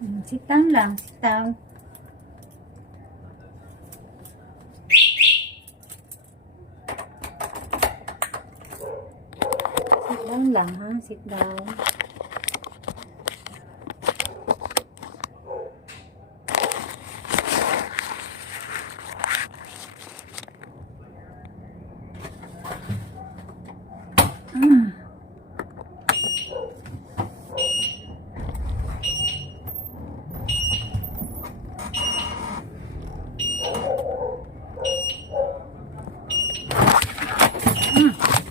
Sit down lang. Sit down. Sit down lang ha. Sit down.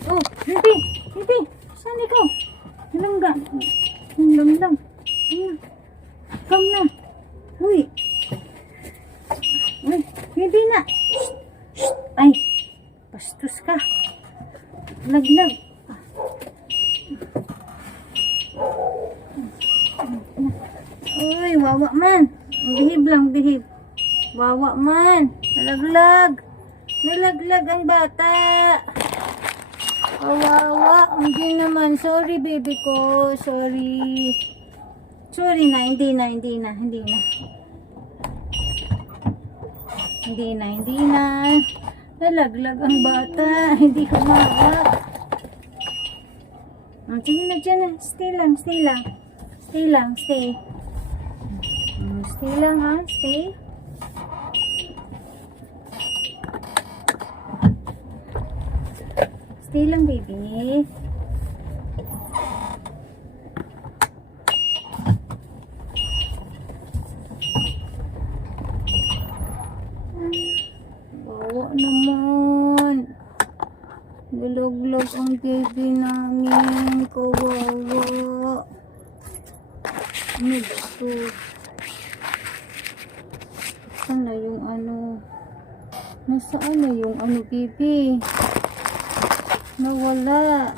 Oh, hindi. Hindi. Saan ikaw? Nalangga. Nalanglang. Come na. Uy. Uy, hindi na. Shh. Ay, bastos ka. Laglag. Uy, wawa man. Behave lang, behave. Wawa man. Nalaglag. Nalaglag ang bata. Kawawa. Hindi naman. Sorry, baby ko. Sorry. Sorry na. Hindi na. Hindi na. Hindi na. Hindi na. Hindi na. Nalaglag ang bata. Hindi humawak. Sige na dyan na. Stay lang. Stay lang. Stay lang. Stay. Stay lang ha. Stay. Stay lang, baby. Bawa naman. Gulog-log ang baby namin. Kawawa. Ano ba ito? Saan na yung ano? Nasaan na yung ano, baby? Nawala.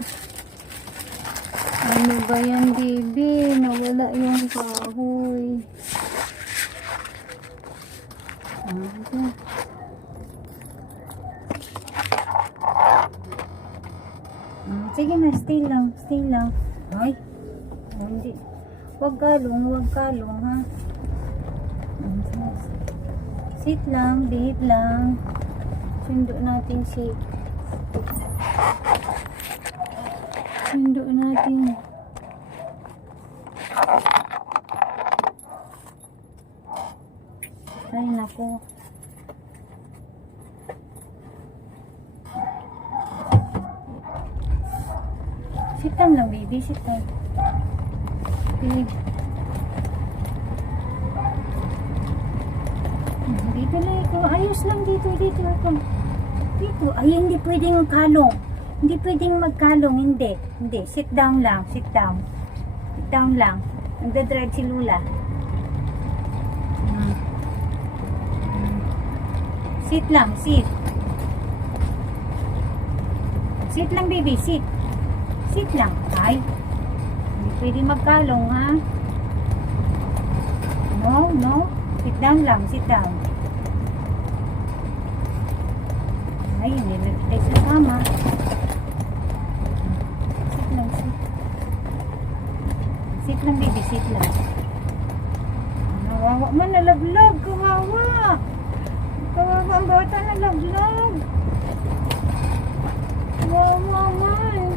Ano ba yan, baby? Nawala yung kahoy. Ano? Sige na, stay lang. Stay lang. Ay. Hindi. Huwag kalong, ha? Sit lang, behave lang. Sundo natin si Sundo natin. Ay, nako. Sit down lang, baby. Sit down. Babe. Dito na ikaw. Ayos lang dito. Dito ako. Dito. Ay, hindi pwedeng kalong. Hindi pwedeng magkalong. Hindi. Hindi. Sit down lang. Sit down. Sit down lang. Nagdadrive si Lula. Sit lang. Sit. Sit lang, baby. Sit. Sit lang. Ay. Hindi pwedeng magkalong, ha? No, no. Sit down lang. Sit down. Ay, hindi nag-play sa sama. Sit lang, sit. Sit lang, baby. Sit lang. Nawawa man, nalaglag. Kawawa. Kawawa ang bata, nalaglag. Kawawa man.